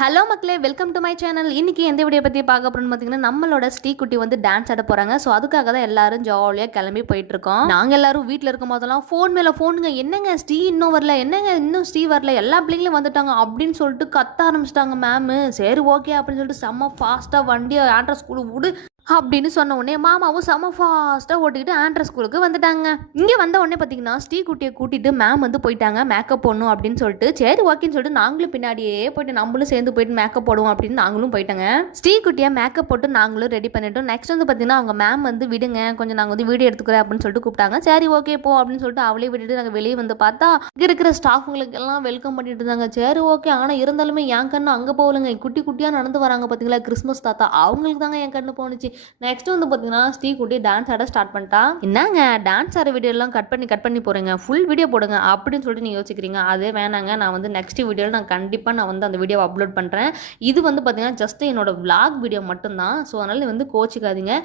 Hello மக்களே, welcome to my channel. இன்னைக்கு எந்த வீடியோ பற்றி பார்க்க போகிறோம்னு பார்த்தீங்கன்னா, நம்மளோட ஸ்ரீ குட்டி வந்து டான்ஸ் ஆட போகிறாங்க. ஸோ அதுக்காக தான் எல்லாரும் ஜாலியாக கிளம்பி போயிட்டுருக்கோம். நாங்கள் எல்லாரும் வீட்டில் இருக்கும் போதெல்லாம் ஃபோன் மேலே ஃபோனுங்க, என்னங்க ஸ்ரீ இன்னும் வரல, என்னங்க இன்னும் ஸ்ரீ வரல, எல்லா பிள்ளைங்களும் வந்துட்டாங்க அப்படின்னு சொல்லிட்டு கத்த ஆரம்பிச்சிட்டாங்க மேமு. சரி ஓகே அப்படின்னு சொல்லிட்டு செம்ம ஃபாஸ்ட்டாக வண்டியை ஆண்ட்ரா ஸ்கூலுக்கு விடு அப்படின்னு சொன்ன உடனே மாமாவும் செம்ம ஃபாஸ்ட்டாக ஓட்டிக்கிட்டு ஆண்ட்ரா ஸ்கூலுக்கு வந்துட்டாங்க. இங்கே வந்த உடனே பார்த்தீங்கன்னா ஸ்ரீ குட்டியை கூட்டிட்டு மேம் வந்து போயிட்டாங்க மேக்கப் போடணும் அப்படின்னு சொல்லிட்டு. சரி ஓகேன்னு சொல்லிட்டு நாங்களும் பின்னாடியே போயிட்டு நம்மளும் சேர்ந்து போயிட்டு மேக்கப் போடுவோம் அப்படின்னு நாங்களும் போயிட்டாங்க. ஸ்ரீ குட்டியை மேக்கப் போட்டு நாங்களும் ரெடி பண்ணிட்டோம். நெக்ஸ்ட் வந்து பார்த்தீங்கன்னா அவங்க மேம் வந்து விடுங்க கொஞ்சம் நாங்கள் வந்து வீடியோ எடுத்துக்கிறேன் அப்படின்னு சொல்லிட்டு கூப்பிட்டாங்க. சரி ஓகே போ அப்படின்னு சொல்லிட்டு அவளே விட்டுட்டு நாங்கள் வெளியே வந்து பார்த்தா இங்கே இருக்கிற ஸ்டாஃபுங்களுக்கு எல்லாம் வெல்கம் பண்ணிட்டு இருந்தாங்க. சரி ஓகே, ஆனால் இருந்தாலுமே என் கண்ணு அங்கே போகலங்க. குட்டி குட்டியாக நடந்து வராங்க பார்த்தீங்களா கிறிஸ்மஸ் தாத்தா, அவங்களுக்கு தாங்க என் கண்ணு போணுச்சு. நெக்ஸ்ட் வந்து பார்த்தீங்கன்னா ஸ்ரீ குட்டி டான்ஸ் ஆட ஸ்டார்ட் பண்ணிட்டா. என்னங்க டான்ஸ் ஆட வீடியோ எல்லாம் கட் பண்ணி போறீங்க, ஃபுல் வீடியோ போடுங்க அப்படின்னு சொல்லிட்டு நீங்கள் யோசிக்கிறீங்க. அதே வேணாங்க, நான் வந்து நெக்ஸ்ட் வீடியோவில் நான் கண்டிப்பாக நான் வந்து அந்த வீடியோவை அப்லோட் பண்ணுறேன். இது வந்து பார்த்தீங்கன்னா ஜஸ்ட் என்னோட விளாக் வீடியோ மட்டும்தான். ஸோ அதனால் வந்து கோச்சிக்காதீங்க.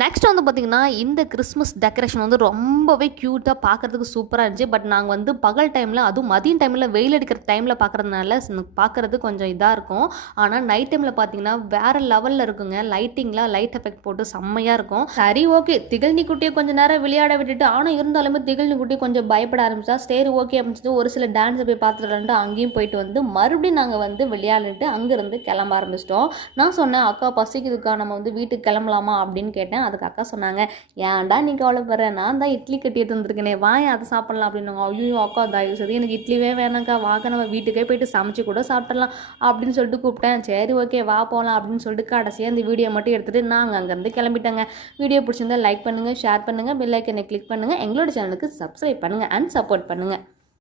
நெக்ஸ்ட் வந்து பார்த்திங்கன்னா இந்த கிறிஸ்மஸ் டெக்கரேஷன் வந்து ரொம்பவே க்யூட்டாக பார்க்குறதுக்கு சூப்பராக இருந்துச்சு. பட் நாங்கள் வந்து பகல் டைமில் அதுவும் மதியம் டைமில் வெயில் அடிக்கிற டைமில் பார்க்குறதுனால பார்க்குறது கொஞ்சம் இதாக இருக்கும். ஆனால் நைட் டைமில் பார்த்தீங்கன்னா வேறு லெவலில் இருக்குங்க. லைட்டிங்லாம் லைட் எஃபெக்ட் போட்டு செம்மையாக இருக்கும். சரி ஓகே, திகழ்னி குட்டியை கொஞ்சம் நேரம் விளையாட விட்டுட்டு, ஆனால் இருந்தாலுமே திகழ்னி குட்டி கொஞ்சம் பயப்பட ஆரம்பிச்சா. சரி ஓகே அப்படின்னு சொல்லிட்டு ஒரு சில டான்ஸை போய் பார்த்துட்டு அங்கேயும் போயிட்டு வந்து மறுபடியும் நாங்கள் வந்து விளையாடிட்டு அங்கேருந்து கிளம்ப ஆரம்பிச்சிட்டோம். நான் சொன்னேன் அக்கா பசிக்குதுக்கா, நம்ம வந்து வீட்டுக்கு கிளம்பலாமா அப்படின்னு கேட்டேன். அதுக்கு அக்கா சொன்னாங்க, ஏன்டா நீ கவலைப்படுற, நான் தான் இட்லி கட்டிட்டு வந்திருக்கேனே, வாய் அதை சாப்பிடலாம் அப்படின்னாங்க. ஐயோ அக்கா தயவு செய்து எனக்கு இட்லிவே வேணாக்கா, வாக்க நம்ம வீட்டுக்கே போயிட்டு சமைச்சு கூட சாப்பிடலாம் அப்படின்னு சொல்லிட்டு கூப்பிட்டேன். சரி ஓகே வா போகலாம் அப்படின்னு சொல்லிட்டு கடைசியாக அந்த வீடியோ மட்டும் எடுத்துகிட்டு நாங்கள் அங்கேருந்து கிளம்பிட்டாங்க. வீடியோ பிடிச்சிருந்தா லைக் பண்ணுங்கள், ஷேர் பண்ணுங்கள், பெல் ஐக்கனை கிளிக் பண்ணுங்கள், எங்களோட சேனலுக்கு சப்ஸ்கிரைப் பண்ணுங்கள் அண்ட் சப்போர்ட் பண்ணுங்கள்.